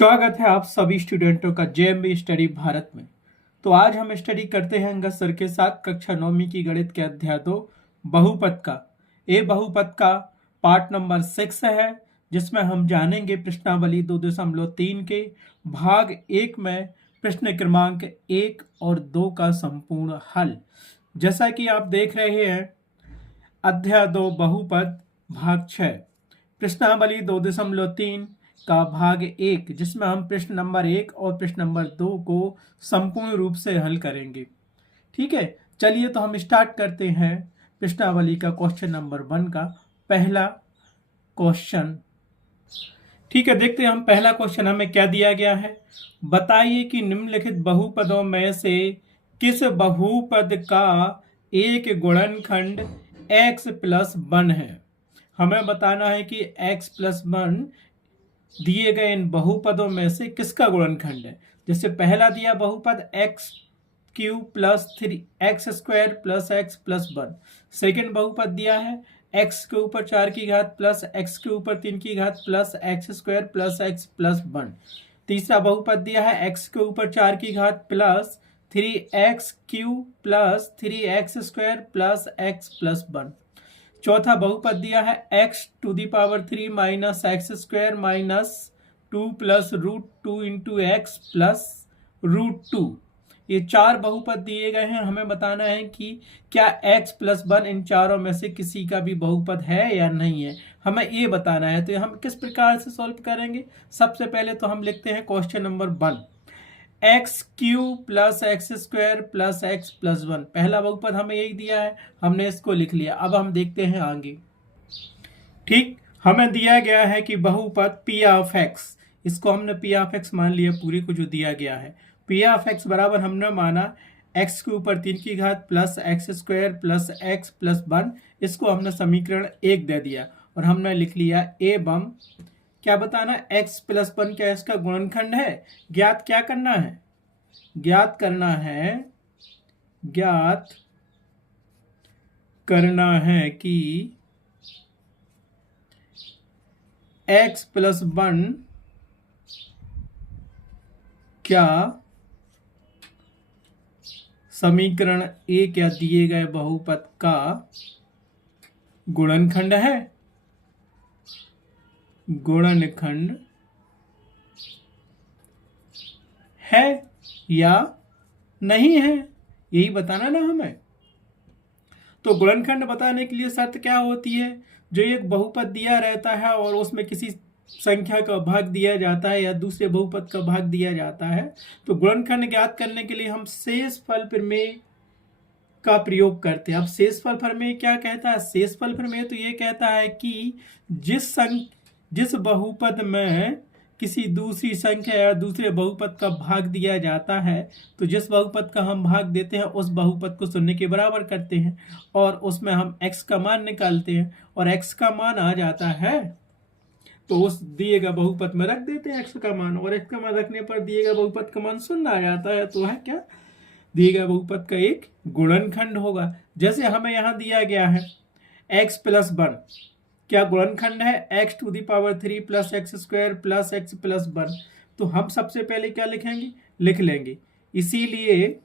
स्वागत है आप सभी स्टूडेंटों का जेएमबी स्टडी भारत में। तो आज हम स्टडी करते हैं अंगद सर के साथ कक्षा 9वीं की गणित के अध्याय 2 बहुपद का। ये बहुपद का पार्ट नंबर 6 है, जिसमें हम जानेंगे प्रश्नावली 2.3 के भाग 1 में प्रश्न क्रमांक 1 और 2 का संपूर्ण हल। जैसा कि आप देख रहे हैं, अध्याय 2 बहुपद भाग 6 प्रश्नावली 2.3 का भाग 1, जिसमें हम प्रश्न नंबर 1 और प्रश्न नंबर 2 को संपूर्ण रूप से हल करेंगे। ठीक है, चलिए तो हम स्टार्ट करते हैं प्रश्नावली का क्वेश्चन नंबर 1 का पहला क्वेश्चन। ठीक है, देखते हैं हम पहला क्वेश्चन हमें क्या दिया गया है। बताइए कि निम्नलिखित बहुपदों में से किस बहुपद का एक गुणनखंड x प्लस 1 है। हमें बताना है कि x प्लस 1 दिए गए इन बहुपदों में से किसका गुणनखंड है। जैसे पहला दिया बहुपद x cube plus 3x square plus x plus 1। Second बहुपद दिया है x के ऊपर 4 की घात प्लस x के ऊपर 3 की घात plus x square plus x plus 1। तीसरा बहुपद दिया है x के ऊपर 4 की घात plus 3x cube plus 3x square plus x plus 1। चौथा बहुपद दिया है x to the power 3 minus x square minus 2 plus root 2 into x plus root 2। ये चार बहुपद दिए गए हैं। हमें बताना है कि क्या x प्लस 1 इन चारों में से किसी का भी बहुपद है या नहीं है, हमें ये बताना है। तो हम किस प्रकार से सॉल्व करेंगे। सबसे पहले तो हम लिखते हैं question number 1, x cube plus x square plus x plus 1। पहला बहुपद हमें यही दिया है, हमने इसको लिख लिया। अब हम देखते हैं आगे। ठीक, हमें दिया गया है कि बहुपद पी ऑफ एक्स, इसको हमने पी ऑफ एक्स मान लिया पूरी को जो दिया गया है। पी ऑफ एक्स बराबर हमने माना एक्स के ऊपर 3 की घात plus x square plus x plus 1। इसको हमने समीकरण 1 दे दिया और हमने लिख लिया एवं क्या बताना, x प्लस 1 क्या इसका गुणनखंड है। ज्ञात क्या करना है, ज्ञात करना है कि x प्लस 1 क्या समीकरण 1 या दिए गए बहुपद का गुणनखंड है, गुणनखंड है या नहीं है, यही बताना ना हमें। तो गुणनखंड बताने के लिए शर्त क्या होती है, जो एक बहुपद दिया रहता है और उसमें किसी संख्या का भाग दिया जाता है या दूसरे बहुपद का भाग दिया जाता है, तो गुणनखंड ज्ञात करने के लिए हम शेषफल प्रमेय का प्रयोग करते हैं। अब शेषफल प्रमेय क्या कहता है, शेषफल प्रमेय तो ये कहता है कि जिस बहुपद में किसी दूसरी संख्या या दूसरे बहुपद का भाग दिया जाता है, तो जिस बहुपद का हम भाग देते हैं उस बहुपद को शून्य के बराबर करते हैं और उसमें हम x का मान निकालते हैं और x का मान आ जाता है तो उस दिए गए बहुपद में रख देते हैं x का मान, और x का मान रखने पर दिए गए बहुपद का मान शून्य आ जाता है। तो है क्या, दिए गए बहुपद का एक गुणनखंड होगा। जैसे हमें यहाँ दिया गया है x प्लस 1 क्या गुणनखंड है, x to the power 3 plus x square plus x plus 1। तो हम सबसे पहले क्या लिखेंगे, लिख लेंगे, इसीलिए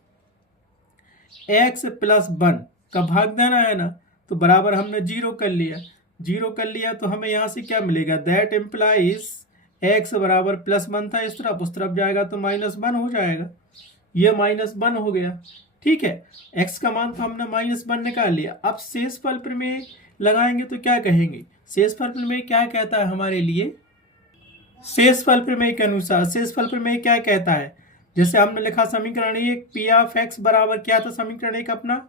x प्लस 1 का भाग देना है ना, तो बराबर हमने 0 कर लिया। तो हमें यहाँ से क्या मिलेगा, दैट इम्प्लाइज x बराबर प्लस 1 था, इस तरफ जाएगा तो माइनस 1 हो जाएगा, ये माइनस 1 हो गया। ठीक है, x का मान तो हमने माइनस 1 निकाल लिया। अब शेषफल प्रमेय लगाएंगे तो क्या कहेंगे, शेषफल प्रमेय क्या कहता है हमारे लिए। शेषफल प्रमेय के अनुसार शेषफल प्रमेय क्या कहता है, जैसे हमने लिखा समीकरण 1 पी ऑफ एक्स बराबर क्या था, समीकरण 1 अपना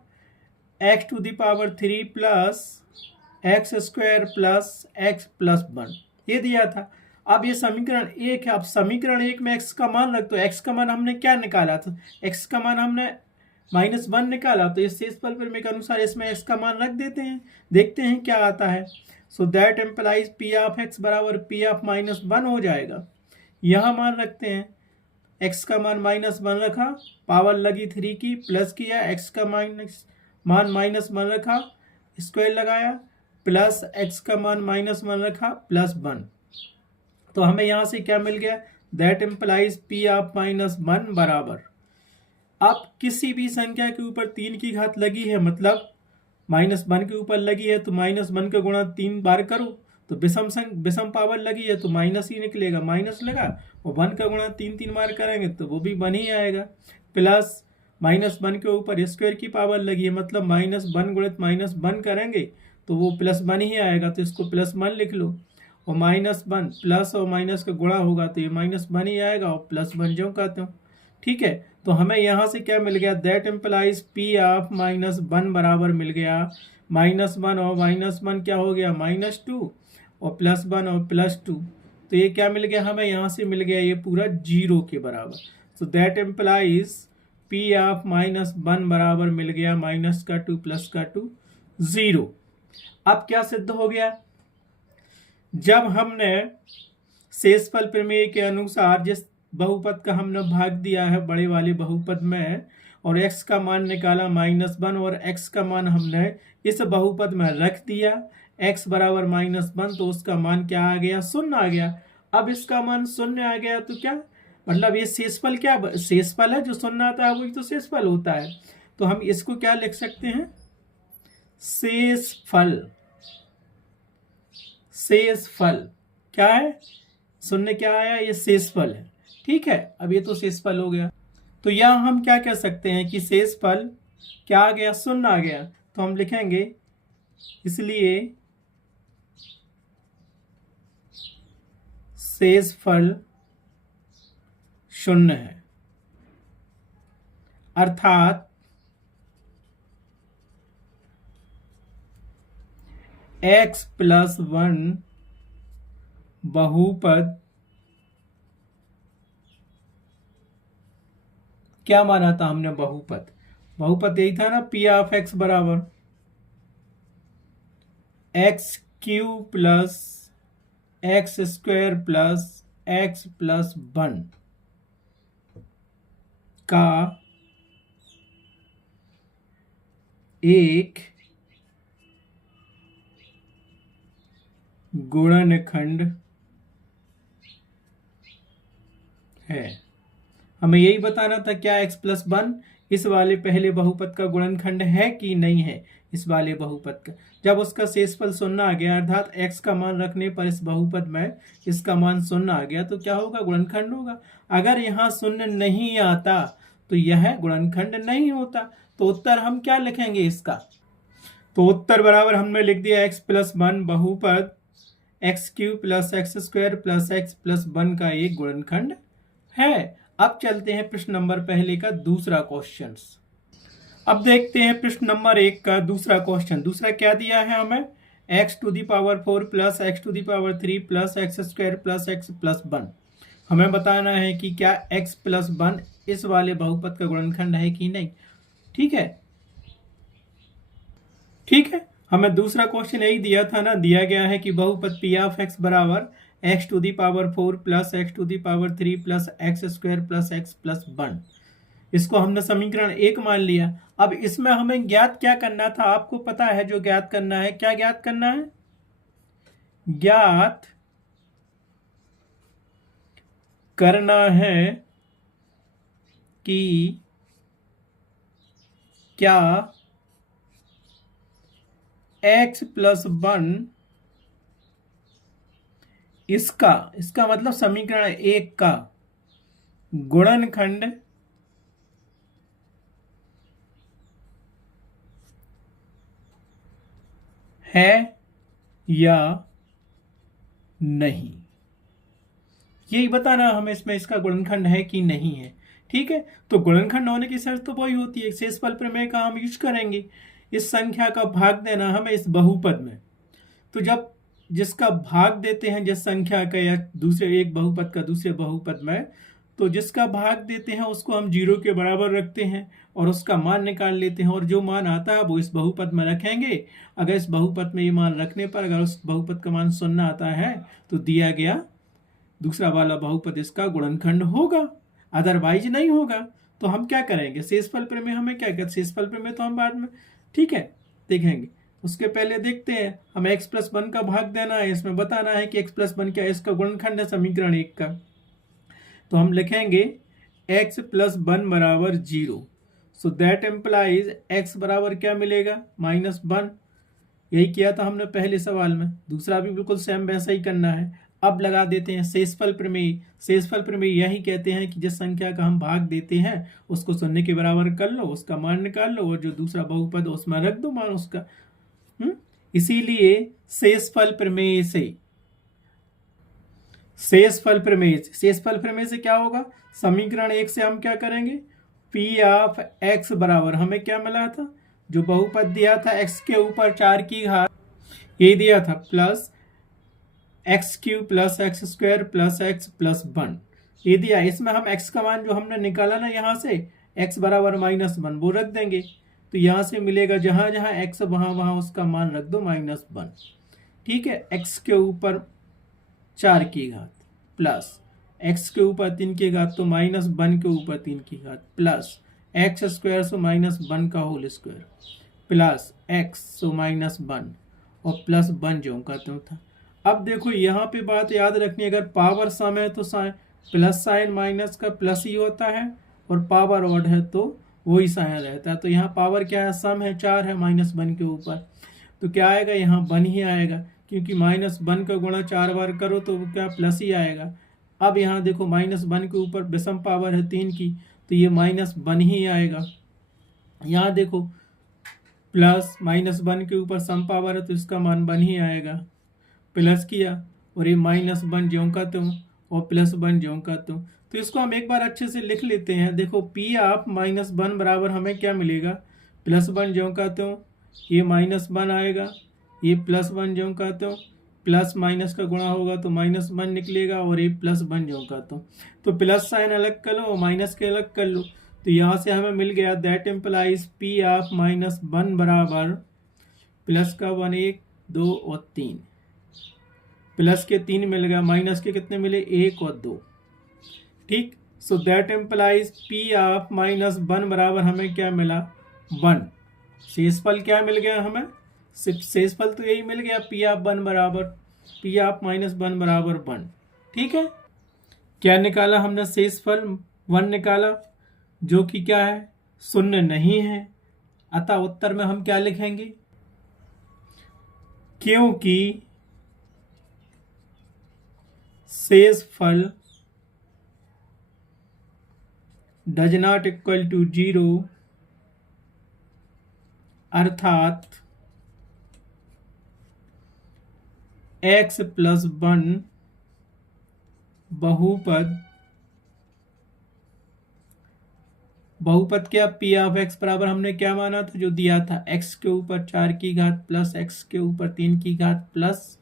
x to the power 3 plus x square plus x plus 1 ये दिया था। अब ये समीकरण 1 है। अब समीकरण 1 में x का मान रख दो। x का मान हमने क्या निकाला था, x का मान हमने माइनस 1 निकाला, तो इस शेषफल प्रमेय के अनुसार इसमें x का मान रख देते हैं, देखते हैं क्या आता है। So that employees P of x बराबर पी ऑफ माइनस 1 हो जाएगा। यहाँ मान रखते हैं, x का मान माइनस 1 रखा, पावर लगी 3 की, प्लस किया, x का मान माइनस 1 रखा, स्क्वायर लगाया, प्लस x का मान माइनस 1 रखा, प्लस 1। तो हमें यहाँ से क्या मिल गया, दैट इम्प्लाइज पी ऑफ -1 बराबर, अब किसी भी संख्या के ऊपर 3 की घात लगी है, मतलब -1 के ऊपर लगी है तो -1 का गुणा 3 बार करो, तो विषम पावर लगी है तो माइनस ही निकलेगा, माइनस लगा, और 1 का गुणा 3 बार करेंगे तो वो भी 1 ही आएगा। प्लस -1 के ऊपर स्क्वायर की पावर लगी है, मतलब -1 गुणित -1 करेंगे तो वो +1 ही आएगा, तो इसको +1 लिख लो। और -1 प्लस और माइनस का गुणा होगा तो ये -1 ही आएगा, और +1 जो कहते हो। ठीक है, तो हमें यहाँ से क्या मिल गया, दैट इम्प्लाइज पी ऑफ -1 बराबर मिल गया -1 और -1 क्या हो गया -2, और +1 और +2, तो ये क्या मिल गया हमें, यहाँ से मिल गया ये पूरा 0 के बराबर। सो दैट इम्प्लाइज पी ऑफ -1 बराबर मिल गया -2 +2 0। अब क्या सिद्ध हो गया, जब हमने शेषफल प्रमेय के अनुसार जिस बहुपद का हमने भाग दिया है बड़े वाले बहुपद में, और x का मान निकाला -1, और x का मान हमने इस बहुपद में रख दिया, x बराबर -1, तो उसका मान क्या आ गया, 0 आ गया। अब इसका मान 0 आ गया तो क्या मतलब, ये शेषफल क्या, शेषफल है, जो 0 आता है वही तो शेषफल होता है। तो हम इसको क्या लिख सकते हैं, शेषफल। शेषफल क्या है, 0 क्या आया, ये शेषफल है। ठीक है, अब ये तो शेषफल हो गया, तो यहां हम क्या कह सकते हैं कि शेषफल क्या आ गया, 0 आ गया। तो हम लिखेंगे इसलिए शेषफल 0 है, अर्थात x+1 बहुपद क्या माना था हमने, बहुपद यही था ना, पी ऑफ x बराबर x³ plus x² plus x+1 का एक गुणनखंड है। हमें यही बताना था क्या x+1 इस वाले पहले बहुपद का गुणनखंड है कि नहीं है, इस वाले बहुपद का। जब उसका शेषफल 0 आ गया, अर्थात x का मान रखने पर इस बहुपद में इसका मान 0 आ गया, तो क्या होगा, गुणनखंड होगा। अगर यहाँ 0 नहीं आता तो यह गुणनखंड नहीं होता। तो उत्तर हम क्या लिखेंगे इसका, तो उत्तर बराबर हमने लिख दिया x+1 बहुपद x³ plus x² plus x+1 का एक गुणनखंड है। अब चलते हैं प्रश्न नंबर पहले का दूसरा क्वेश्चन। अब देखते हैं प्रश्न नंबर 1 का दूसरा क्वेश्चन। दूसरा क्या दिया है हमें, x⁴ plus x³ plus x² plus x+1। हमें बताना है कि क्या x+1 इस वाले बहुपद का गुणनखंड है कि नहीं। ठीक है, ठीक है, हमें दूसरा क्वेश्चन यही दिया था ना, दिया गया है कि बहुपद पी ऑफ x बराबर x⁴ plus x³ plus x² plus x+1। इसको हमने समीकरण 1 मान लिया। अब इसमें हमें ज्ञात क्या करना था, आपको पता है जो ज्ञात करना है, क्या ज्ञात करना है, ज्ञात करना है कि क्या x+1 इसका मतलब समीकरण 1 का गुणनखंड है या नहीं, यही बताना हमें इसमें इसका गुणनखंड है कि नहीं है। ठीक है, तो गुणनखंड होने की शर्त तो वही होती है, शेषफल प्रमेय का हम यूज करेंगे, इस संख्या का भाग देना हमें इस बहुपद में। तो जब जिसका भाग देते हैं जिस संख्या का या दूसरे एक बहुपद का दूसरे बहुपद में, तो जिसका भाग देते हैं उसको हम 0 के बराबर रखते हैं और उसका मान निकाल लेते हैं, और जो मान आता है वो इस बहुपद में रखेंगे। अगर इस बहुपद में ये मान रखने पर अगर उस बहुपद का मान 0 आता है तो दिया गया दूसरा वाला बहुपद इसका गुणनखंड होगा, अदरवाइज नहीं होगा। तो हम क्या करेंगे, शेषफल प्रमेय हमें क्या कहते, शेषफल प्रमेय तो हम बाद में ठीक है देखेंगे। उसके पहले देखते हैं, हमें x+1 का भाग देना है, इसमें बताना है कि x+1 क्या है, इसका गुणनखंड है समीकरण 1 का। तो हम लिखेंगे x प्लस 1 बराबर 0। सो दैट एम्प्लाइज x बराबर क्या मिलेगा, -1। यही किया था हमने पहले सवाल में, दूसरा भी बिल्कुल सेम वैसा ही करना है। अब लगा देते हैं शेषफल प्रमेय। शेषफल प्रमेय यही कहते हैं कि जिस संख्या का हम भाग देते हैं उसको शून्य के बराबर कर लो, उसका मान निकाल लो और जो दूसरा बहुपद उसमें रख दो मान उसका। इसीलिए शेषफल प्रमेय से शेषफल प्रमेय से क्या होगा, समीकरण 1 से हम क्या करेंगे, p ऑफ x बराबर हमें क्या मिला था, जो बहुपद दिया था x के ऊपर 4 की घात, ये दिया था plus x³ plus x² plus x plus 1, ये दिया। इसमें हम x का मान जो हमने निकाला ना यहाँ से, x बराबर -1 वो रख देंगे। तो यहाँ से मिलेगा जहाँ जहाँ x वहाँ उसका मान रख दो -1। ठीक है, x के ऊपर 4 की घात प्लस x के ऊपर 3 की घात तो -1 के ऊपर 3 की घात प्लस x² सो -1 का होल स्क्वायर प्लस x सो -1 और प्लस 1 जो का त्यों था। अब देखो यहाँ पे बात याद रखनी, अगर पावर सम है तो प्लस साइन माइनस का प्लस ही होता है और पावर ऑड है तो वही साइन रहता है। तो यहाँ पावर क्या है, सम है 4 है -1 के ऊपर, तो क्या आएगा यहाँ 1 ही आएगा, क्योंकि -1 का गुणा 4 बार करो तो क्या प्लस ही आएगा। अब यहाँ देखो -1 के ऊपर विषम पावर है 3 की, तो ये -1 ही आएगा। यहाँ देखो प्लस -1 के ऊपर सम पावर है तो इसका मान 1 ही आएगा। प्लस किया और ये -1 ज्यों का त्यों और +1 ज्यों का त्यों। तो इसको हम एक बार अच्छे से लिख लेते हैं। देखो p ऑफ -1 बराबर हमें क्या मिलेगा, +1 ज्यों का त्यों, ये -1 आएगा, ये +1 ज्यों का त्यों, प्लस माइनस का गुणा होगा तो -1 निकलेगा और ये +1 ज्यों का त्यों। तो प्लस साइन अलग कर लो और माइनस के अलग कर लो, तो यहाँ से हमें मिल गया दैट इम्प्लाइज p ऑफ -1 बराबर प्लस का 1 1 2 और 3, प्लस के 3 मिल गया, माइनस के कितने मिले 1 और 2। ठीक, so that employees p of -1 बराबर हमें क्या मिला 1। शेषफल क्या मिल गया हमें, सिर्फ शेषफल तो यही मिल गया, p ऑफ 1 बराबर p ऑफ -1 बराबर 1। ठीक है, क्या निकाला हमने, शेषफल 1 निकाला जो कि क्या है, शून्य नहीं है। अतः उत्तर में हम क्या लिखेंगे, क्योंकि शेषफल डज नॉट इक्वल टू 0, अर्थात x प्लस 1 बहुपद क्या, p ऑफ x बराबर हमने क्या माना था, जो दिया था x के ऊपर 4 की घात प्लस x के ऊपर 3 की घात plus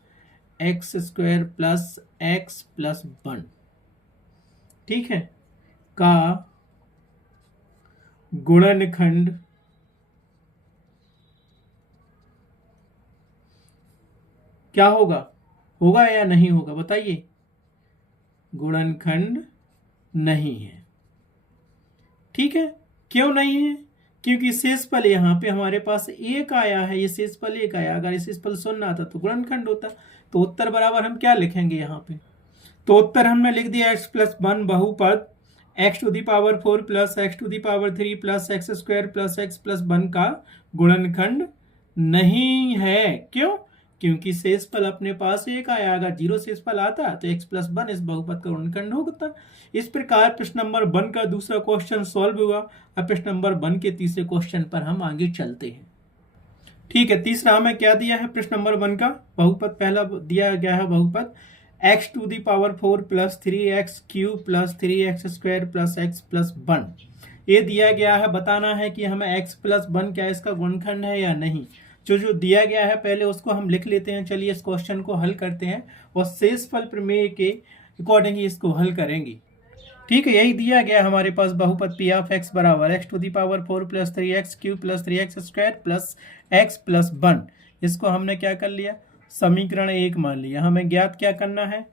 x² plus x plus 1, ठीक है, का गुणनखंड क्या होगा या नहीं होगा, बताइए। गुणनखंड नहीं है। ठीक है, क्यों नहीं है, क्योंकि शेषफल यहाँ पे हमारे पास 1 आया है, ये शेषफल 1 आया, अगर शेषफल 0 आता तो गुणनखंड होता। तो उत्तर बराबर हम क्या लिखेंगे यहाँ पे, तो उत्तर हमने लिख दिया x प्लस 1 बहुपद x⁴ plus x⁴ plus x² plus x plus 1 का गुणनखंड नहीं है। क्यों, क्योंकि शेषफल अपने पास 1 आया, अगर 0 शेषफल आता तो x प्लस 1 इस बहुपद का गुणनखंड होता। इस प्रकार प्रश्न नंबर 1 का दूसरा क्वेश्चन सॉल्व हुआ। अब प्रश्न नंबर 1 के तीसरे क्वेश्चन पर हम आगे चलते हैं। ठीक है, तीसरा हमें क्या दिया है, प्रश्न नंबर 1 का बहुपद पहला दिया गया है बहुपद x⁴ plus 3x³ plus 3x² plus x plus 1, ये दिया गया है। बताना है कि हमें x प्लस 1 क्या इसका गुणनखंड है या नहीं। जो दिया गया है पहले उसको हम लिख लेते हैं। चलिए इस क्वेश्चन को हल करते हैं और शेषफल प्रमेय के अकॉर्डिंग ही इसको हल करेंगे। ठीक है, यही दिया गया हमारे पास बहुपद p ऑफ x बराबर x⁴ plus 3x³ plus 3x² plus x plus 1। इसको हमने क्या कर लिया, समीकरण 1 मान लिया। हमें ज्ञात क्या करना है,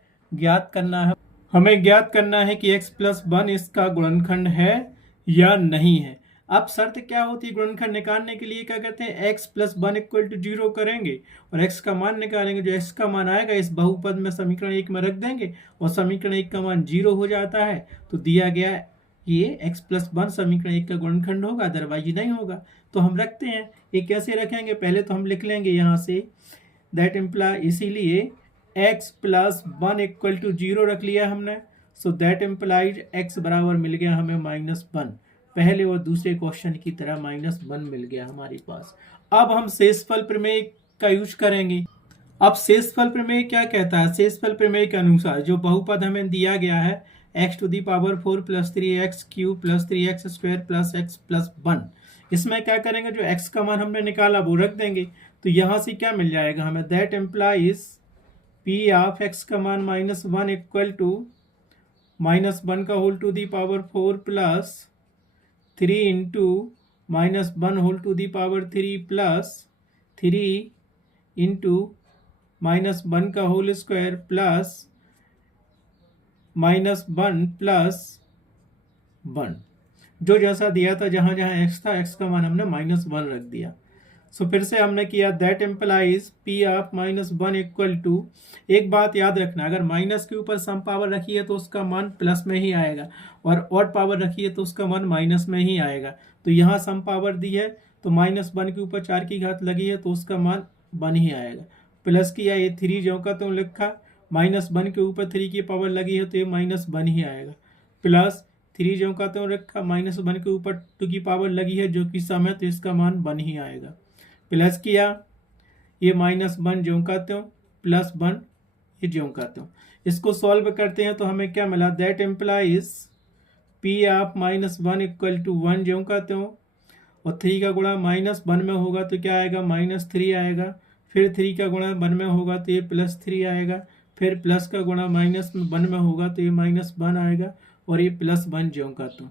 हमें ज्ञात करना है कि x प्लस 1 इसका गुणनखंड है या नहीं है। अब शर्त क्या होती है, गुणनखंड निकालने के लिए क्या करते हैं, x + 1 = 0 करेंगे और x का मान निकालेंगे। जो x का मान आएगा इस बहुपद में समीकरण 1 में रख देंगे और समीकरण 1 का मान 0 हो जाता है, तो दिया गया ये x + 1 समीकरण 1 का गुणनखंड होगा, अदरवाइज नहीं होगा। तो हम रखते हैं, ये कैसे रखेंगे, पहले तो हम लिख लेंगे यहाँ से दैट इम्प्लाई, इसीलिए x + 1 = 0 रख लिया हमने। सो दैट इम्प्लाइज x बराबर मिल गया हमें -1, पहले और दूसरे क्वेश्चन की तरह -1 मिल गया हमारे पास। अब हम शेषफल प्रमेय का यूज करेंगे। अब शेषफल प्रमेय क्या कहता है, शेषफल प्रमेय के अनुसार जो बहुपद हमें दिया गया है x⁴ + 3x³ + 3x² + x + 1, इसमें क्या करेंगे, जो x का मान हमने निकाला वो रख देंगे। तो यहाँ से क्या मिल जाएगा हमें, that implies p of x का मान -1 = -1⁴ प्लस 3 × -1⁴ प्लस 3 × -1² प्लस -1 प्लस 1, जो जैसा दिया था, जहाँ जहाँ x था x का मान हमने -1 रख दिया। सो फिर से हमने किया दैट इम्प्लाइज p ऑफ -1 = एक बात याद रखना, अगर माइनस के ऊपर सम पावर रखी है तो उसका मान प्लस में ही आएगा और ऑड पावर रखी है तो उसका मान माइनस में ही आएगा। तो यहाँ सम पावर दी है तो -1 के ऊपर 4 की घात लगी है तो उसका मान 1 ही आएगा। प्लस किया, ये 3 जो का तुम लिखा, -1 के ऊपर 3 की पावर लगी है तो ये -1 ही आएगा। प्लस 3 जो का तुम रखा, -1 के ऊपर 2 की पावर लगी है जो कि सम है तो इसका मान 1 ही आएगा। प्लस किया, ये -1 ज्यों का त्यों, +1 ये ज्यों का त्यों। इसको सॉल्व करते हैं तो हमें क्या मिला, दैट इम्प्लाइज p ऑफ -1 = 1 ज्यों का त्यों, और 3 का गुणा -1 में होगा तो क्या आएगा, -3 आएगा। फिर 3 का गुणा 1 में होगा तो ये +3 आएगा। फिर प्लस का गुणा -1 में होगा तो ये -1 आएगा और ये +1 ज्यों का त्यों।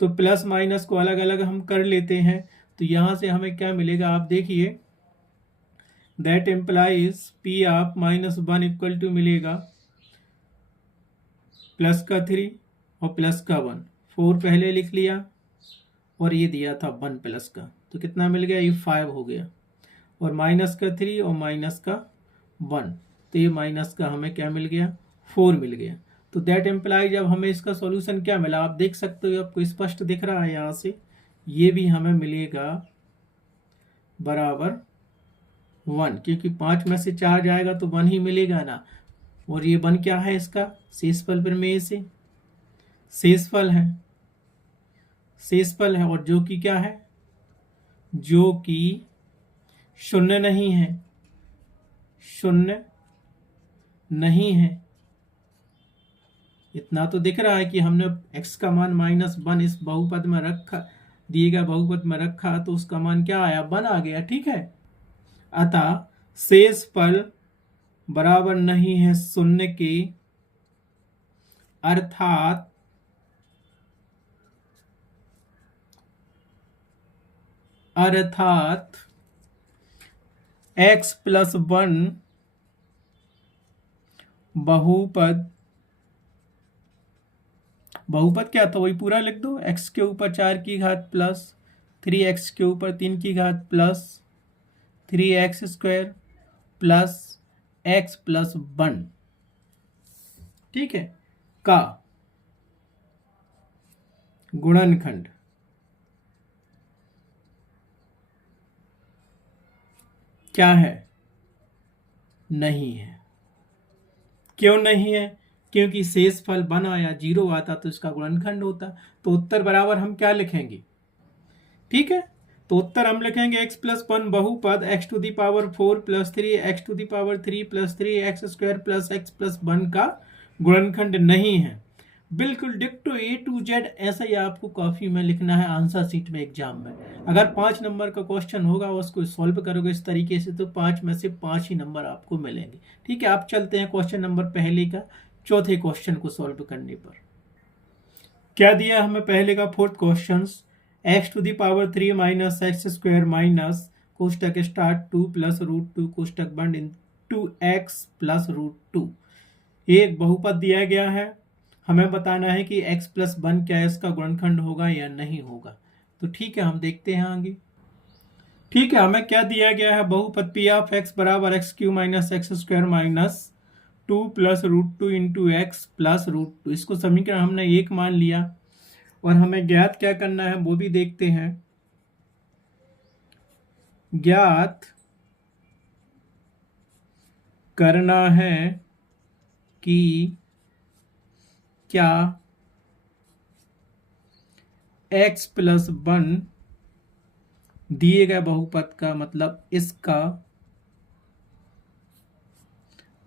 तो प्लस माइनस को अलग अलग हम कर लेते हैं, तो यहाँ से हमें क्या मिलेगा, आप देखिए दैट इम्प्लाइज p ऑफ -1 = मिलेगा प्लस का 3 और प्लस का 1, 4 पहले लिख लिया और ये दिया था 1 प्लस का, तो कितना मिल गया, ये 5 हो गया, और माइनस का 3 और माइनस का 1, तो ये माइनस का हमें क्या मिल गया, 4 मिल गया। तो दैट इम्प्लाइज अब हमें इसका सॉल्यूशन क्या मिला, आप देख सकते हो, आपको स्पष्ट दिख रहा है यहाँ से, ये भी हमें मिलेगा बराबर 1, क्योंकि 5 में से 4 जाएगा तो 1 ही मिलेगा ना। और ये 1 क्या है, इसका शेषफल प्रमेय से शेषफल है, शेषफल है, और जो कि क्या है, जो कि शून्य नहीं है, शून्य नहीं है। इतना तो दिख रहा है कि हमने x का मान -1 इस बहुपद में रखा, दिए गए बहुपद में रखा, तो उसका मान क्या आया, 1 आ गया, ठीक है। अतः शेषफल बराबर नहीं है 0 के, अर्थात x + 1 बहुपद क्या था, वही पूरा लिख दो, x के ऊपर 4 की घात प्लस 3x के ऊपर 3 की घात प्लस 3x² प्लस x + 1, ठीक है, का गुणनखंड क्या है, नहीं है। क्यों नहीं है, क्योंकि शेषफल 1 या 0 आता तो इसका गुणनखंड होता। तो उत्तर बराबर हम क्या लिखेंगे, ठीक है, तो उत्तर हम लिखेंगे x + 1 बहुपद x⁴ + 3x³ + 3x² + x + 1 का गुणनखंड नहीं है। बिल्कुल डिक्टो A to Z ऐसा ही आपको कॉपी में लिखना है आंसर शीट में एग्जाम में। अगर 5 नंबर का क्वेश्चन होगा उसको सॉल्व करोगे इस तरीके से तो 5 में से 5 ही नंबर आपको मिलेंगे, ठीक है। आप चलते हैं क्वेश्चन नंबर पहले का, चौथे क्वेश्चन को सॉल्व करने पर क्या दिया हमें, पहले का 4th question, x⁴ - x² minus कोष्टक स्टार्ट 2 + √2 कोष्टक बंद इंटू x + √2, एक बहुपद दिया गया है, हमें बताना है कि x + 1 क्या इसका गुणनखंड होगा या नहीं होगा। तो ठीक है, हम देखते हैं आगे। ठीक है, हमें क्या दिया गया है, बहुपद पी ऑफ एक्स बराबर x cube minus x square minus 2 plus root 2 into x plus root 2। इसको समीकरण हमने एक मान लिया और हमें ज्ञात क्या करना है वो भी देखते हैं। ज्ञात करना है कि क्या x प्लस 1 दिए गए बहुपद का, मतलब इसका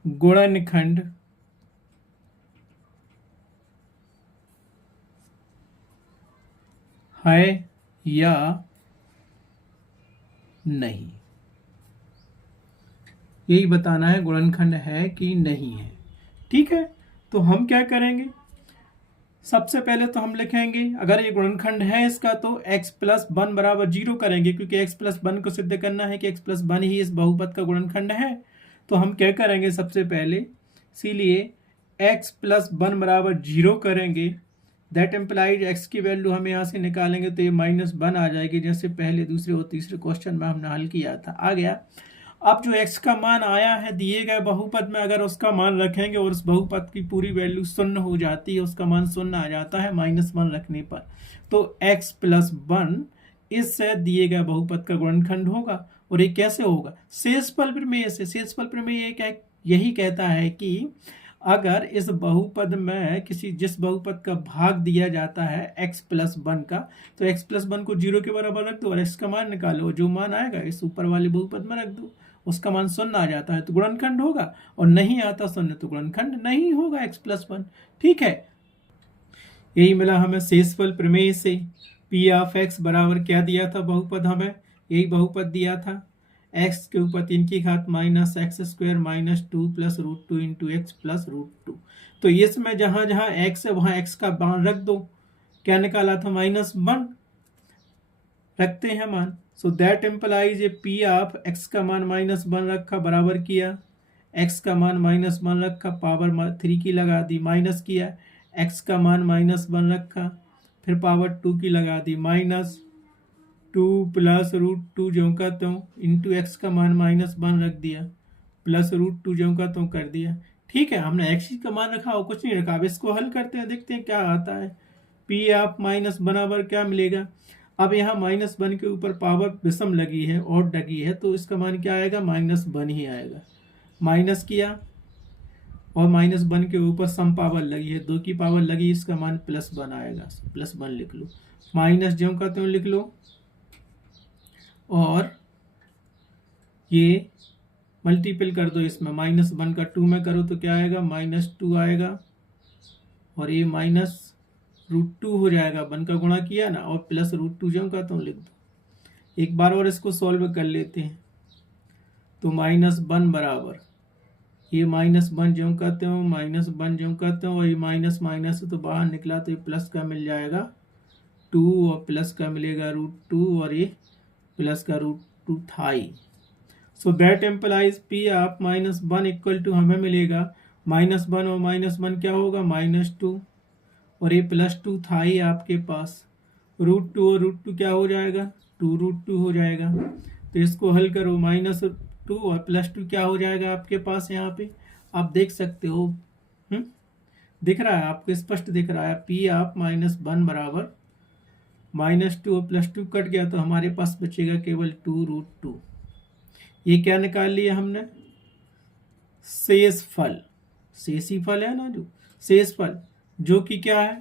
गुणनखंड है या नहीं। यही बताना है, गुणनखंड है कि नहीं है। ठीक है, तो हम क्या करेंगे, सबसे पहले तो हम लिखेंगे अगर ये गुणनखंड है इसका तो x प्लस 1 बराबर 0 करेंगे, क्योंकि x प्लस 1 को सिद्ध करना है कि x प्लस 1 ही इस बहुपद का गुणनखंड है। तो हम क्या करेंगे सबसे पहले, इसीलिए x प्लस 1 बराबर 0 करेंगे। दैट इम्प्लाइज x की वैल्यू हम यहाँ से निकालेंगे तो ये -1 आ जाएगी, जैसे पहले दूसरे और तीसरे क्वेश्चन में हमने हल किया था, आ गया। अब जो x का मान आया है दिए गए बहुपद में, अगर उसका मान रखेंगे और उस बहुपद की पूरी वैल्यू शून्य हो जाती है, उसका मान शून्य आ जाता है -1 रखने पर, तो x प्लस 1 इससे दिए गए बहुपद का गुणनखंड होगा। और ये कैसे होगा, शेषफल प्रमेय से। शेषफल प्रमेय यही कहता है कि अगर इस बहुपद में जिस बहुपद का भाग दिया जाता है x प्लस 1 का, तो x प्लस 1 को 0 के बराबर रख दो और x का मान निकालो, जो मान आएगा इस ऊपर वाले बहुपद में रख दो, उसका मान शून्य आ जाता है तो गुणनखंड होगा, और नहीं आता शून्य तो गुणनखंड नहीं होगा x प्लस 1। ठीक है, यही मिला हमें शेषफल प्रमेय से। पी ऑफ एक्स बराबर क्या दिया था बहुपद, हमें यही बहुपद दिया था, x के ऊपर 3 की घात minus x square minus 2 plus root 2 into x plus root 2। तो इसमें जहां जहां x है वहां x का मान रख दो। क्या निकाला था, -1 रखते हैं मान। सो that implies A P of x का मान -1 रखा, बराबर किया, x का मान -1 रखा, पावर 3 की लगा दी, माइनस किया, x का मान -1 रखा, फिर पावर 2 की लगा दी, -2 प्लस रूट 2 ज्यों का त्यों इंटू एक्स का मान -1 रख दिया, प्लस रूट 2 ज्यों का त्यों कर दिया। ठीक है, हमने एक्स का मान रखा और कुछ नहीं रखा। अब इसको हल करते हैं, देखते हैं क्या आता है। पी ऑफ माइनस बराबर क्या मिलेगा, अब यहाँ -1 के ऊपर पावर विषम लगी है, और लगी है, तो इसका मान क्या आएगा, -1 ही आएगा। माइनस किया और -1 के ऊपर सम पावर लगी है, 2 की पावर लगी, इसका मान +1 आएगा, +1 लिख लो, माइनस ज्यों का त्यों लिख लो, और ये मल्टीपल कर दो इसमें, -1 का 2 में करो तो क्या आएगा, -2 आएगा, और ये -√2 हो जाएगा, 1 का गुणा किया ना, और प्लस √2 ज्यों का त्यों लिख दो। एक बार और इसको सॉल्व कर लेते हैं, तो -1 बराबर ये -1 ज्यों का त्यों, -1 ज्यों का त्यों, और ये माइनस माइनस तो बाहर निकला तो ये प्लस का मिल जाएगा 2, और प्लस का मिलेगा √2, और ये प्लस का √2 था ही। So that implies P of -1 equal to हमें मिलेगा -1 और -1 क्या होगा, -2, और ये +2 था ही आपके पास, √2 और √2 क्या हो जाएगा, 2√2 हो जाएगा। तो इसको हल करो, -2 और +2 क्या हो जाएगा आपके पास, यहाँ पे आप देख सकते हो, दिख रहा है आपको, स्पष्ट दिख रहा है। पी ऑफ -1 बराबर -2 और +2 कट गया तो हमारे पास बचेगा केवल 2√2। ये क्या निकाल लिया हमने, शेषफल, शेषी फल है ना जो, शेषफल, जो कि क्या है,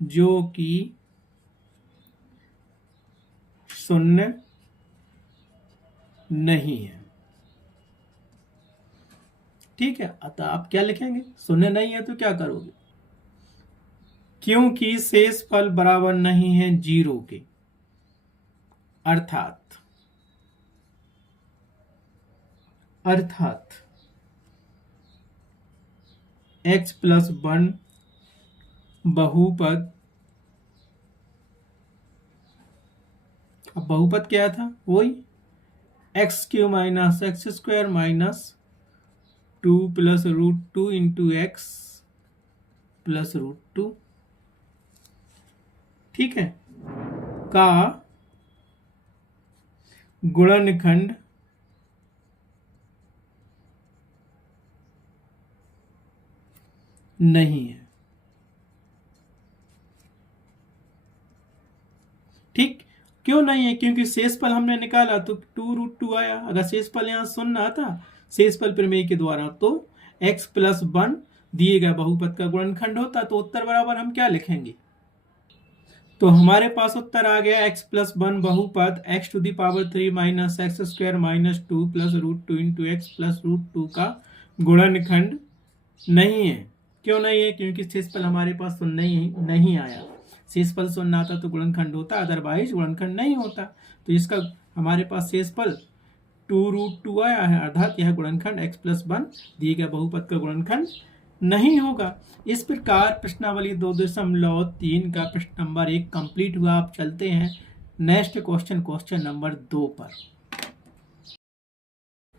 जो कि 0 नहीं है। ठीक है, अतः आप क्या लिखेंगे, 0 नहीं है तो क्या करोगे, क्योंकि शेषफल बराबर नहीं है 0 के, अर्थात x प्लस 1 बहुपद, अब बहुपद क्या था, वही x³ minus x square minus 2 plus √2 into x plus √2। ठीक है, का गुणनखंड नहीं है। ठीक, क्यों नहीं है? क्योंकि शेषफल हमने निकाला तो 2√2 आया। अगर शेषफल यहाँ शून्य आता शेषफल प्रमेय के द्वारा तो x+1 दिए गए बहुपद का गुणनखंड होता। तो उत्तर बराबर हम क्या लिखेंगे? तो हमारे पास उत्तर आ गया x+1 बहुपद x⁻³ - x² - 2 + √2 × x + √2 का गुणनखंड नहीं है। क्यों नहीं है? क्योंकि शेषफल हमारे पास तो नहीं आया। शेषफल शून्य आता तो गुणनखंड होता, अदरवाइज गुणनखंड नहीं होता। तो इसका हमारे पास शेषफल 2√2 आया है, अर्थात यह गुणनखंड x+1 दिए गए बहुपद का गुणनखंड नहीं होगा। इस प्रकार प्रश्नावली 2.3 का प्रश्न नंबर 1 कंप्लीट हुआ। आप चलते हैं नेक्स्ट क्वेश्चन नंबर 2 पर।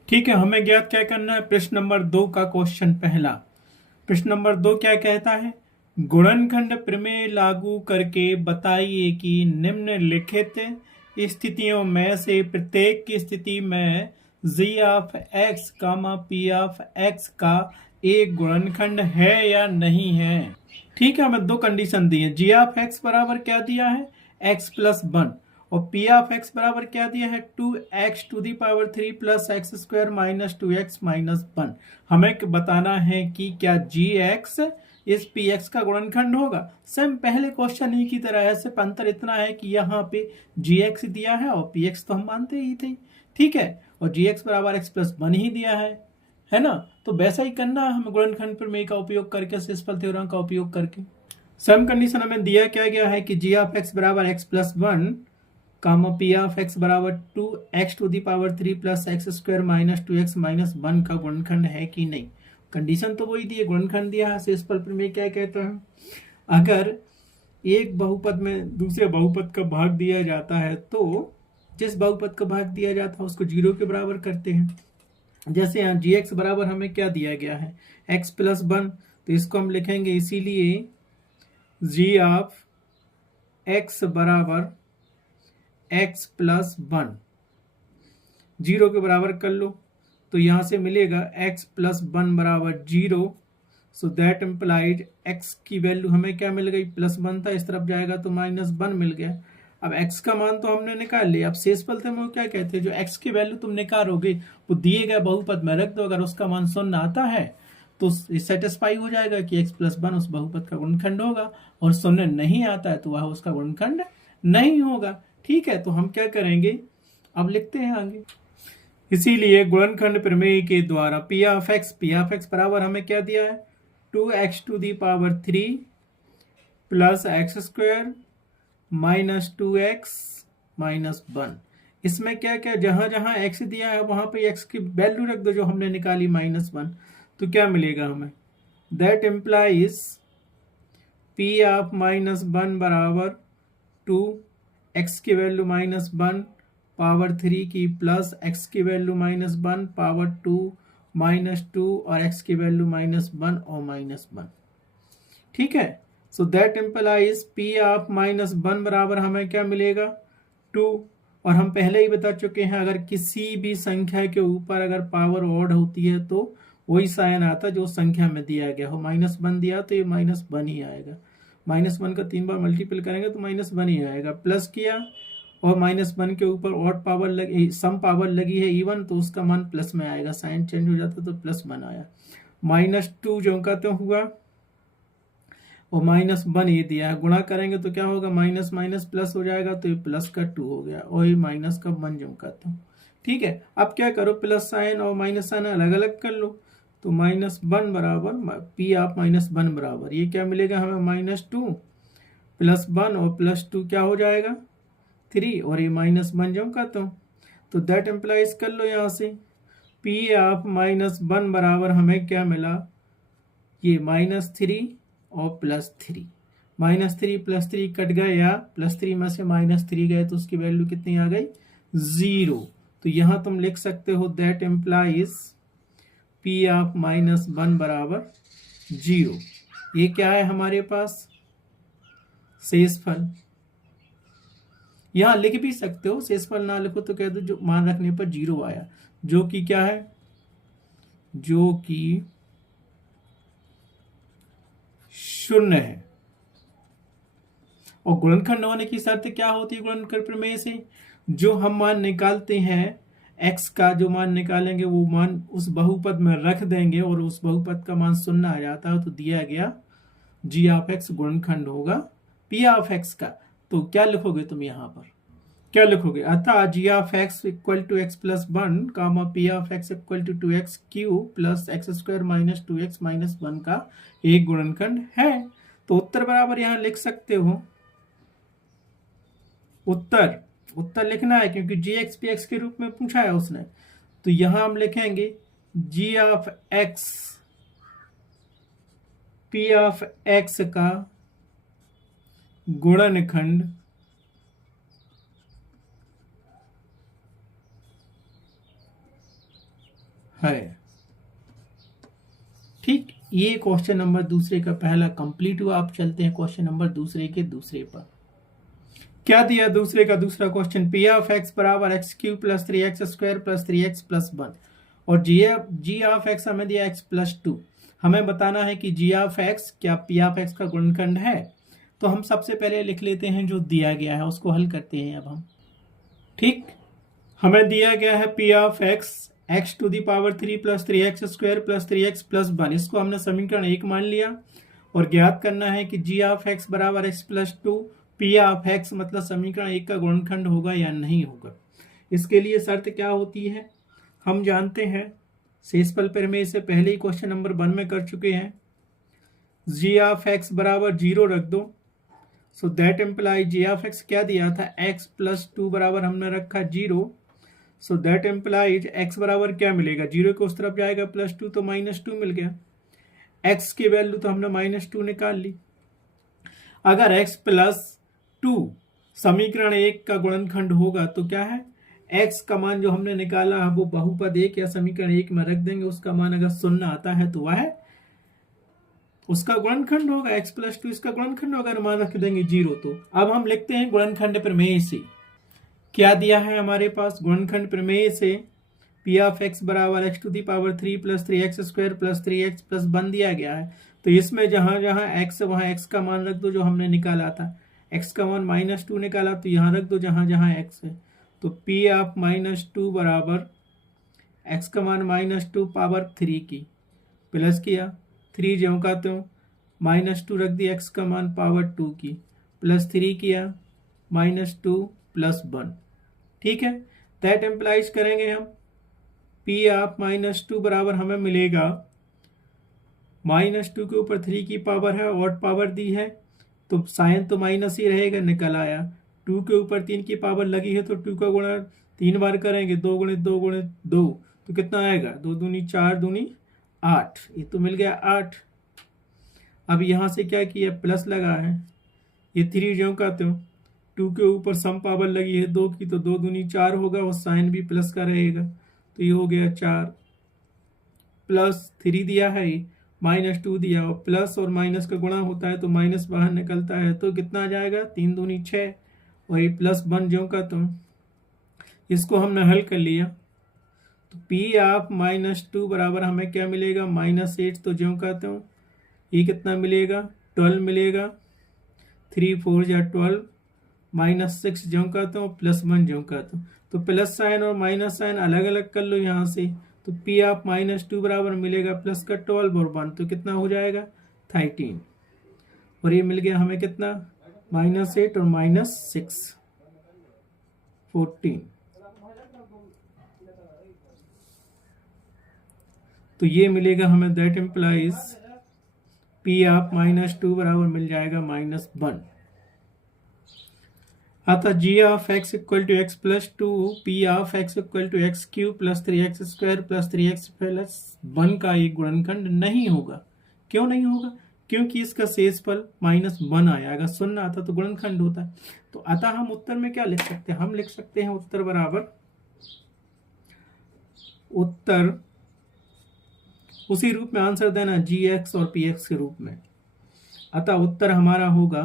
ठीक है, हमें ज्ञात क्या करना है? प्रश्न नंबर 2 का क्वेश्चन पहला। प्रश्न नंबर 2 क्या कहता है? गुणनखंड प्रमेय लागू करके बताइए कि निम्नलिखित स्थितियों में से प्रत्येक की स्थिति में g(x), p(x) का एक गुणनखंड है या नहीं है। ठीक है, हमें दो कंडीशन दी है। g(x) बराबर क्या दिया है? x+1 और p(x) बराबर क्या दिया है? 2x⁻³ + x² - 2x - 1। हमें बताना है कि क्या gx इस px का गुणनखंड होगा। सेम पहले क्वेश्चन ही की तरह है, सिर्फ अंतर इतना है कि यहाँ पे gx दिया है और px तो हम मानते ही थे। ठीक है, और gx बराबर x+1 ही दिया है ना। तो वैसा ही करना है हमें गुणनखंड प्रमेय का उपयोग करके, शेषफल थ्योरम का उपयोग करके। सम कंडीशन हमें दिया क्या गया है कि g(x) बराबर x+1, p(x) बराबर 2x⁻³ + x² - 2x - 1 का गुणनखंड है कि नहीं। कंडीशन तो वही दी है, गुणनखंड दिया है। शेषफल प्रमेय क्या कहता है? अगर एक बहुपद में दूसरे बहुपद का भाग दिया जाता है तो जिस बहुपद का भाग दिया जाता है उसको 0 के बराबर करते हैं। जैसे यहाँ gx बराबर हमें क्या दिया गया है? x+1, तो इसको हम लिखेंगे इसीलिए g(x) बराबर x+1, 0 के बराबर कर लो तो यहाँ से मिलेगा x+1 बराबर 0। सो दैट इम्प्लाइड x की वैल्यू हमें क्या मिल गई? +1 था, इस तरफ जाएगा तो -1 मिल गया। अब x का मान तो हमने निकाल लिया। अब शेषफल थे वो क्या कहते हैं? जो x की वैल्यू तुम निकालोगे वो दिए गए बहुपद में रख दो। अगर उसका मान 0 आता है तो सेटिस्फाई हो जाएगा कि x+1 उस बहुपद का गुणनखंड होगा, और 0 नहीं आता है तो वह उसका गुणनखंड नहीं होगा। ठीक है, तो हम क्या करेंगे? अब लिखते हैं आगे। इसीलिए गुणनखंड प्रमेय के द्वारा p(x) बराबर हमें क्या दिया है? 2x⁻³ + x² - 2x - 1। इसमें क्या क्या जहां जहां x दिया है वहां पे x की वैल्यू रख दो जो हमने निकाली -1। तो क्या मिलेगा हमें? दैट इम्प्लाइज p(-1) बराबर 2, x की वैल्यू -1 पावर 3 की प्लस x की वैल्यू -1 पावर 2 -2 और x की वैल्यू -1 और -1। ठीक है, सो दैट इम्प्लाइज p(-1) बराबर हमें क्या मिलेगा? 2। और हम पहले ही बता चुके हैं अगर किसी भी संख्या के ऊपर अगर पावर ऑड होती है तो वही साइन आता है जो संख्या में दिया गया हो। -1 दिया तो ये -1 ही आएगा। -1 का 3 बार मल्टीपल करेंगे तो -1 ही आएगा। प्लस किया और -1 के ऊपर ऑड पावर लगी, सम पावर लगी है इवन, तो उसका मान प्लस में आएगा। साइन चेंज हो जाता तो +1 आया। -2 जो का तो हुआ और -1 ये दिया है, गुणा करेंगे तो क्या होगा? माइनस माइनस प्लस हो जाएगा तो ये प्लस का 2 हो गया और ये माइनस का 1 जो का तो। ठीक है, अब क्या करो? प्लस साइन और माइनस साइन अलग अलग कर लो। तो -1 बराबर p(-1) बराबर ये क्या मिलेगा हमें? -2 + 1 और +2 क्या हो जाएगा? 3 और ये -1 जो का तो दैट इम्प्लाइज कर लो यहाँ से p(-1) बराबर हमें क्या मिला? ये -3 और +3। -3 +3 कट गए या +3 में से -3 गए तो उसकी वैल्यू कितनी आ गई? 0। तो यहां तुम लिख सकते हो दैट इम्प्लाइज p(-1) बराबर 0। ये क्या है हमारे पास? शेषफल। यहाँ लिख भी सकते हो, शेषफल ना लिखो तो कह दो जो मान रखने पर 0 आया, जो कि क्या है, जो कि 0 है। और गुणनखंड होने की शर्त क्या होती है गुणनखंड प्रमेय से, जो हम मान निकालते हैं x का, जो मान निकालेंगे वो मान उस बहुपद में रख देंगे और उस बहुपद का मान 0 आ जाता है, तो दिया गया g ऑफ x गुणनखंड होगा p ऑफ x का। तो क्या लिखोगे तुम यहाँ पर, क्या लिखोगे, अतः g of x equal to x plus 1 comma p of x equal to 2x cube plus x square minus 2x minus 1 का एक गुणनखंड है। तो उत्तर बराबर यहाँ लिख सकते हो, उत्तर लिखना है क्योंकि जी एक्स पी एक्स के रूप में पूछा है उसने। तो यहां हम लिखेंगे G of X P of x का गुणनखंड है। ठीक, ये क्वेश्चन नंबर दूसरे का पहला कंप्लीट हुआ। आप चलते हैं क्वेश्चन नंबर दूसरे के दूसरे पर। क्या दिया दूसरे का दूसरा क्वेश्चन, पी ऑफ एक्स बराबर x cube plus 3x square plus 3x plus 1 और जी ऑफ एक्स हमें दिया x प्लस 2। हमें बताना है कि जी ऑफ एक्स क्या पी ऑफ एक्स का गुणनखंड है। तो हम सबसे पहले लिख लेते हैं जो दिया गया है, उसको हल करते हैं अब हम। ठीक, हमें दिया गया है p of x x to the power 3 plus 3x square plus 3x plus 1, इसको हमने समीकरण 1 मान लिया और ज्ञात करना है कि जी ऑफ एक्स बराबर x plus 2 P of x मतलब समीकरण 1 का गुणनखंड होगा या नहीं होगा। इसके लिए शर्त क्या होती है हम जानते हैं, शेषफल प्रमेय से पहले ही क्वेश्चन नंबर 1 में कर चुके हैं। जी ऑफ एक्स बराबर 0 रख दो, so that implies g of x क्या दिया था x प्लस 2 बराबर हमने रखा 0, सो दैट एम्प्लाइज x बराबर क्या मिलेगा, 0 को उस तरफ जाएगा प्लस 2 तो माइनस 2 मिल गया। x की वैल्यू तो हमने माइनस 2 निकाल ली। अगर x प्लस 2 समीकरण 1 का गुणनखंड होगा तो क्या है, x का मान जो हमने निकाला है वो बहुपद 1 या समीकरण 1 में रख देंगे, उसका मान अगर 0 आता है तो वह उसका गुणनखंड होगा, x प्लस 2 इसका गुणनखंड होगा, मान रख देंगे 0। तो अब हम लिखते हैं गुणनखंड प्रमेय से क्या दिया है हमारे पास, गुणनखंड प्रमेय से पी ऑफ एक्स बराबर X to the power 3 plus 3x square plus 3x plus 1 दिया गया है। तो इसमें जहां जहां x वहां x का मान रख दो जो हमने निकाला था, x का मान माइनस 2 निकाला तो यहाँ रख दो जहां जहां x है। तो p ऑफ माइनस 2 बराबर x का मान माइनस 2 पावर 3 की प्लस किया 3 ज्यों का त्यों माइनस 2 रख दिया, x का मान पावर 2 की प्लस 3 किया माइनस 2 प्लस 1। ठीक है, दैट एम्प्लाइज करेंगे हम p ऑफ माइनस 2 बराबर हमें मिलेगा माइनस 2 के ऊपर 3 की पावर है, ऑड पावर दी है तो साइन तो माइनस ही रहेगा, निकल आया। 2 के ऊपर 3 की पावर लगी है तो 2 का गुणा 3 बार करेंगे, 2 गुणे 2 गुणे 2 तो कितना आएगा, 2 दूनी 4 दूनी 8, ये तो मिल गया 8। अब यहाँ से क्या किया, प्लस लगा है, ये 3 ज्यों का त्यों 2 के ऊपर सम पावर लगी है 2 की तो 2 दूनी 4 होगा और साइन भी प्लस का रहेगा, तो ये हो गया 4 प्लस 3 दिया है, माइनस 2 दिया और प्लस और माइनस का गुणा होता है तो माइनस बाहर निकलता है, तो कितना आ जाएगा 3 दूनी 6 और ये प्लस 1 ज्यों का त्यों। इसको हमने हल कर लिया तो p ऑफ माइनस 2 बराबर हमें क्या मिलेगा, माइनस 8 तो ज्यों का त्यों, ये कितना मिलेगा 12 मिलेगा, 3 4 या 12 माइनस 6 ज्यों का त्यों प्लस 1 ज्यों का त्यों। तो प्लस साइन और माइनस साइन अलग अलग कर लो यहाँ से, तो p ऑफ माइनस 2 बराबर मिलेगा प्लस का 12 और 1 तो कितना हो जाएगा 13 और ये मिल गया हमें कितना माइनस 8 और माइनस 6 14। तो ये मिलेगा हमें, that implies p of minus 2 बराबर मिल जाएगा माइनस 1। अतः g of x equal to x plus 2 p of x equal to x cube plus 3x square plus 3x plus 1 का एक गुणनखंड नहीं होगा। क्यों नहीं होगा, क्योंकि इसका शेषफल माइनस 1 आया, अगर 0 आता तो गुणनखंड होता। तो अतः हम उत्तर में क्या लिख सकते हैं, हम लिख सकते हैं उत्तर बराबर, उत्तर उसी रूप में आंसर देना gx और px के रूप में। अतः उत्तर हमारा होगा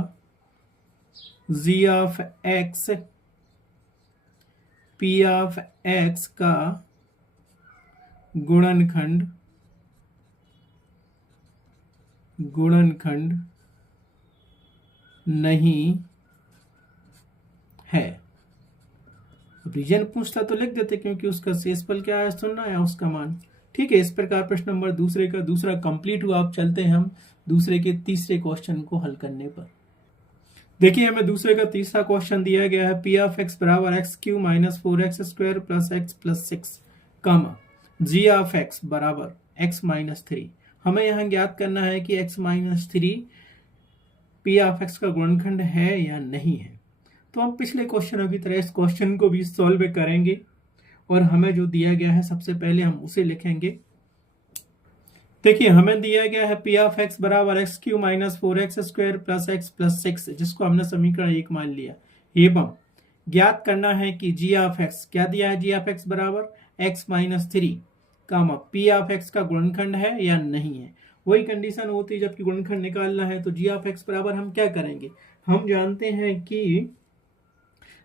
g of x P of x का गुणनखंड नहीं है। रीजन पूछता तो लिख देते, क्योंकि उसका शेषफल क्या है सुनना है उसका मान। ठीक है, इस प्रकार प्रश्न नंबर दूसरा कंप्लीट हुआ। अब चलते हैं हम दूसरे के तीसरे क्वेश्चन को हल करने पर। देखिए, हमें दूसरे का तीसरा क्वेश्चन दिया गया है, पी ऑफ एक्स बराबर x cube minus 4x² plus x plus 6 comma g of x बराबर एक्स माइनस 3। हमें यहाँ ज्ञात करना है कि x minus 3 p of x का गुणनखंड है या नहीं है। तो हम पिछले क्वेश्चनों की तरह इस क्वेश्चन को भी सॉल्व करेंगे, और हमें जो दिया गया है सबसे पहले हम उसे लिखेंगे। देखिए, हमें दिया गया है पी ऑफ एक्स बराबर x cube minus 4x² plus x plus 6, जिसको हमने समीकरण 1 मान लिया। एवं ज्ञात करना है कि जी ऑफ एक्स, क्या दिया है, जी ऑफ एक्स बराबर x minus 3 comma p of x का गुणनखंड है या नहीं है। वही कंडीशन होती है जबकि गुणनखंड निकालना है। तो जी ऑफ एक्स बराबर हम क्या करेंगे, हम जानते हैं कि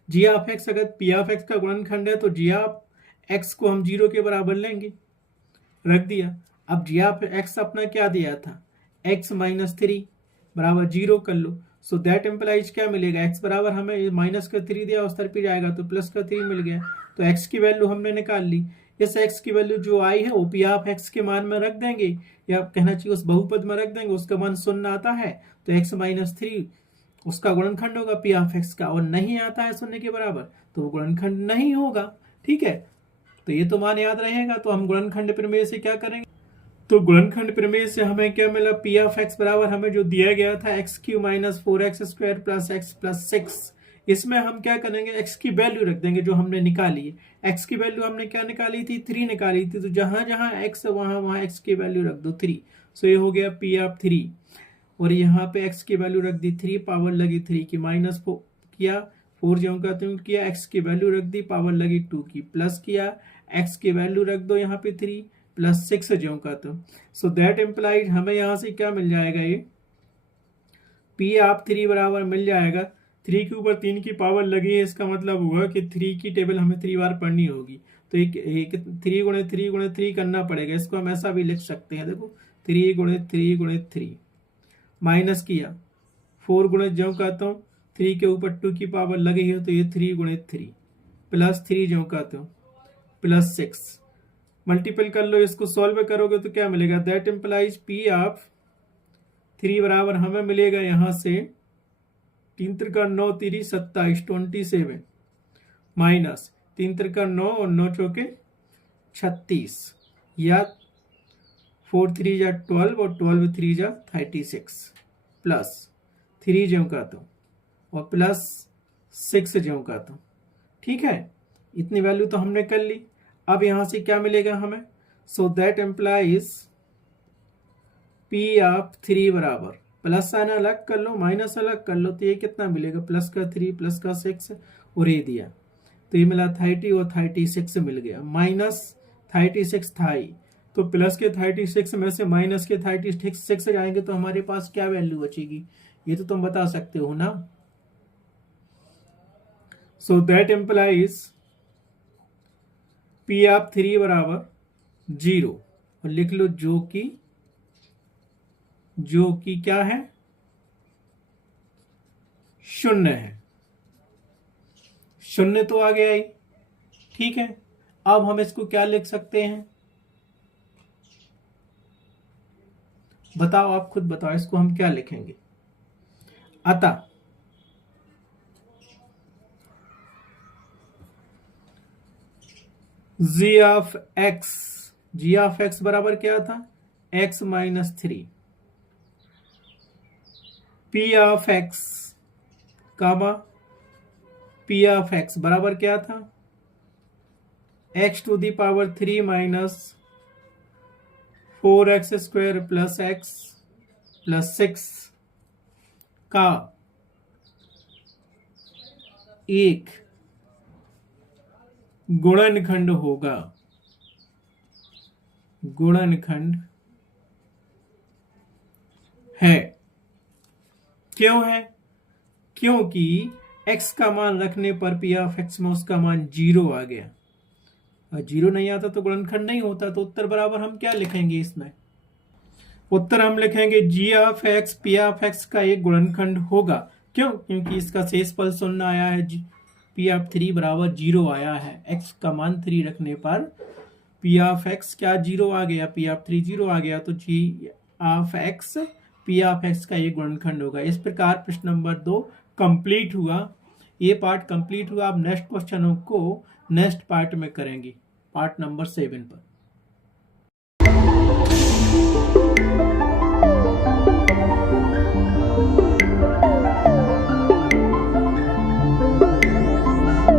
जी ऑफ एक्स अगर पी ऑफ एक्स का गुणनखंड है तो जी ऑफ एक्स को हम 0 के बराबर लेंगे, रख दिया। अब जी ऑफ एक्स अपना क्या दिया था, एक्स माइनस 3 बराबर 0 कर लो। सो दैट एम्प्लाइज क्या मिलेगा, एक्स बराबर हमें माइनस का 3 दिया, उस तरफ ही जाएगा तो प्लस का 3 मिल गया। तो एक्स की वैल्यू हमने निकाल ली। इस एक्स की वैल्यू जो आई है वो पी ऑफ एक्स के मान में रख देंगे, या कहना चाहिए उस बहुपद में रख देंगे। उसका मान 0 आता है तो एक्स माइनस 3 उसका गुणनखंड होगा पी ऑफ एक्स का, और नहीं आता है 0 के बराबर तो वो गुणनखंड नहीं होगा। ठीक है, तो ये तो मान याद रहेगा। तो हम गुणनखंड प्रमेय से क्या करेंगे, तो गुणनखंड प्रमेय से हमें क्या मिला, पी ऑफ एक्स बराबर हमें जो दिया गया था x cube minus 4x² plus x plus 6। इसमें हम क्या करेंगे, एक्स की वैल्यू रख देंगे जो हमने निकाली है। एक्स की वैल्यू हमने क्या निकाली थी, 3 निकाली थी। तो जहां जहां एक्स है वहां एक्स की वैल्यू रख दो 3। सो ये हो गया पी ऑफ 3, और यहाँ पे x की वैल्यू रख दी 3, पावर लगी 3 की, माइनस किया 4 ज्यों का त्यों किया, x की वैल्यू रख दी, पावर लगी 2 की, प्लस किया x की वैल्यू रख दो यहाँ पे 3 प्लस 6 ज्यों का त्यों। सो दैट एम्प्लाइज हमें यहाँ से क्या मिल जाएगा, ये p ऑफ 3 बराबर मिल जाएगा 3 के ऊपर 3 की पावर लगी है। इसका मतलब हुआ कि 3 की टेबल हमें 3 बार पढ़नी होगी। तो एक 3 गुणे 3 गुणे 3 करना पड़ेगा। इसको हम ऐसा भी लिख सकते हैं, देखो 3 गुणे 3 गुणे 3, माइनस किया 4 गुणे ज्यों कहता हूँ 3 के ऊपर 2 की पावर लगी है तो ये 3 गुणे 3 प्लस 3 ज्यों कहता हूँ प्लस 6। मल्टीपल कर लो, इसको सॉल्व करोगे तो क्या मिलेगा, दैट इम्प्लाइज पी ऑफ 3 बराबर हमें मिलेगा यहाँ से 3 त्रिका 9 3 27 27 माइनस 3 त्रिका 9 और 9 चौके 36, या 4 3 जा 12 और 12 3 जा 36 प्लस 3 ज्यों कहता हूँ और प्लस 6 ज्यों कहता हूँ। ठीक है, इतनी वैल्यू तो हमने कर ली। अब यहां से क्या मिलेगा हमें, so that employees P of 3 बराबर प्लस साइन अलग कर लो माइनस अलग कर लो, तो ये कितना मिलेगा, प्लस का 3 प्लस का 6 और ये दिया तो ये मिला 30 और 36 मिल गया। माइनस 36 था ही, तो प्लस के 36 में से माइनस के 36 जाएंगे तो हमारे पास क्या वैल्यू बचेगी, ये तो तुम बता सकते हो ना। So that employees P of 3 बराबर 0, और लिख लो जो कि क्या है, 0 है। 0 तो आ गया ही। ठीक है, अब हम इसको क्या लिख सकते हैं, बताओ, आप खुद बताओ इसको हम क्या लिखेंगे। अतः जी ऑफ एक्स बराबर क्या था, x minus 3, p of x comma p of x बराबर क्या था, x to the power 3 minus 4x² plus x plus 6 का एक गुणनखंड होगा। गुणनखंड है, क्यों है, क्योंकि x का मान रखने पर p ऑफ x में उसका मान 0 आ गया। और 0 नहीं आता तो गुणनखंड नहीं होता, तो उत्तर बराबर हम क्या लिखेंगे इसमें? उत्तर हम लिखेंगे g of x p of x का एक गुणनखंड होगा। क्यों? क्योंकि इसका शेषफल 0 आया है, p ऑफ 3 बराबर 0 आया है। x का मान 3 रखने पर p ऑफ x क्या 0 आ गया, p ऑफ 3 0 आ गया, तो g of x p of x का एक गुणनखंड होगा। इस प्रकार प्रश्न नंबर 2 कंप्लीट हुआ। ये पार्ट कंप्लीट हुआ। अब नेक्स्ट क्वेश्चनों को नेक्स्ट पार्ट में करेंगे, पार्ट नंबर 7 पर।